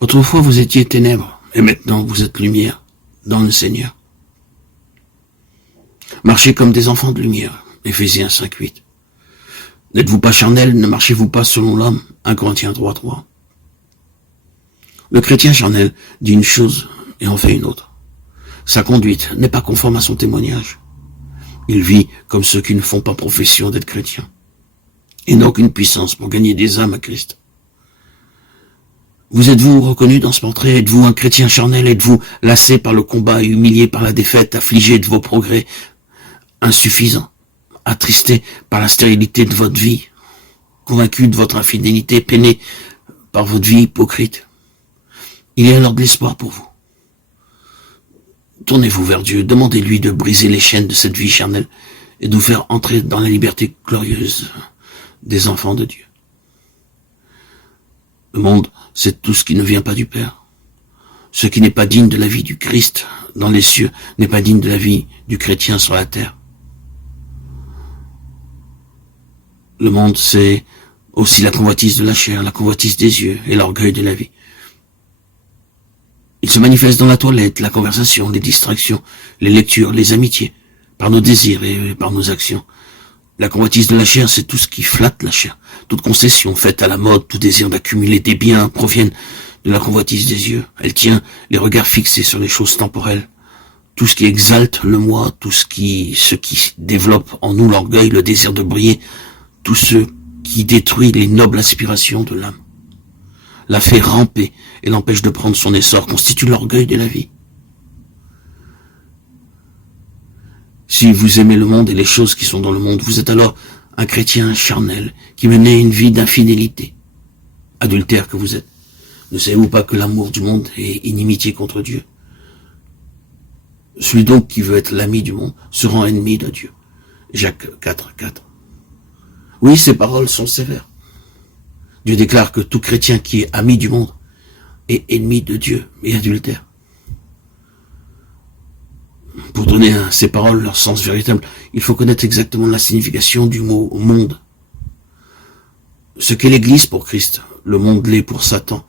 Autrefois vous étiez ténèbres, et maintenant vous êtes lumière dans le Seigneur. Marchez comme des enfants de lumière, Éphésiens 5:8. N'êtes-vous pas charnel, ne marchez-vous pas selon l'homme, 1 Corinthiens 3:3. Le chrétien charnel dit une chose et en fait une autre. Sa conduite n'est pas conforme à son témoignage. Il vit comme ceux qui ne font pas profession d'être chrétiens et n'ont aucune puissance pour gagner des âmes à Christ. Vous êtes-vous reconnu dans ce portrait? Êtes-vous un chrétien charnel? Êtes-vous lassé par le combat et humilié par la défaite, affligé de vos progrès insuffisants, attristé par la stérilité de votre vie, convaincu de votre infidélité, peiné par votre vie hypocrite? Il y a alors de l'espoir pour vous. Tournez-vous vers Dieu, demandez-lui de briser les chaînes de cette vie charnelle et de vous faire entrer dans la liberté glorieuse des enfants de Dieu. Le monde, c'est tout ce qui ne vient pas du Père. Ce qui n'est pas digne de la vie du Christ dans les cieux n'est pas digne de la vie du chrétien sur la terre. Le monde, c'est aussi la convoitise de la chair, la convoitise des yeux et l'orgueil de la vie. Il se manifeste dans la toilette, la conversation, les distractions, les lectures, les amitiés, par nos désirs et par nos actions. La convoitise de la chair, c'est tout ce qui flatte la chair. Toute concession faite à la mode, tout désir d'accumuler des biens proviennent de la convoitise des yeux. Elle tient les regards fixés sur les choses temporelles. Tout ce qui exalte le moi, tout ce qui développe en nous l'orgueil, le désir de briller, tout ce qui détruit les nobles aspirations de l'âme, la fait ramper et l'empêche de prendre son essor, constitue l'orgueil de la vie. Si vous aimez le monde et les choses qui sont dans le monde, vous êtes alors un chrétien charnel qui menait une vie d'infidélité, adultère que vous êtes. Ne savez-vous pas que l'amour du monde est inimitié contre Dieu? Celui donc qui veut être l'ami du monde se rend ennemi de Dieu. Jacques 4:4. Oui, ces paroles sont sévères. Dieu déclare que tout chrétien qui est ami du monde est ennemi de Dieu et adultère. Pour donner à ces paroles leur sens véritable, il faut connaître exactement la signification du mot « monde ». Ce qu'est l'Église pour Christ, le monde l'est pour Satan.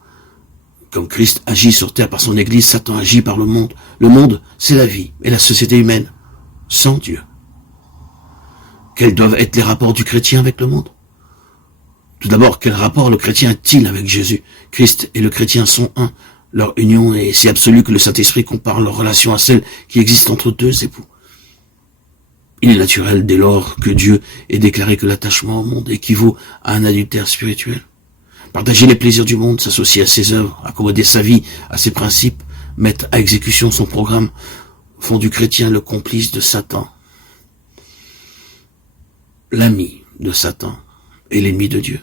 Comme Christ agit sur terre par son Église, Satan agit par le monde. Le monde, c'est la vie et la société humaine, sans Dieu. Quels doivent être les rapports du chrétien avec le monde? Tout d'abord, quel rapport le chrétien a-t-il avec Jésus? Christ et le chrétien sont un. Leur union est si absolue que le Saint-Esprit compare leur relation à celle qui existe entre deux époux. Il est naturel dès lors que Dieu ait déclaré que l'attachement au monde équivaut à un adultère spirituel. Partager les plaisirs du monde, s'associer à ses œuvres, accommoder sa vie à ses principes, mettre à exécution son programme, font du chrétien le complice de Satan, l'ami de Satan et l'ennemi de Dieu.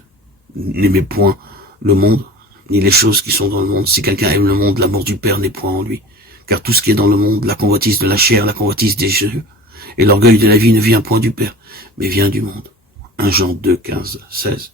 N'aimez point le monde, ni les choses qui sont dans le monde. Si quelqu'un aime le monde, l'amour du Père n'est point en lui. Car tout ce qui est dans le monde, la convoitise de la chair, la convoitise des yeux, et l'orgueil de la vie ne vient point du Père, mais vient du monde. 1 Jean 2, 15, 16.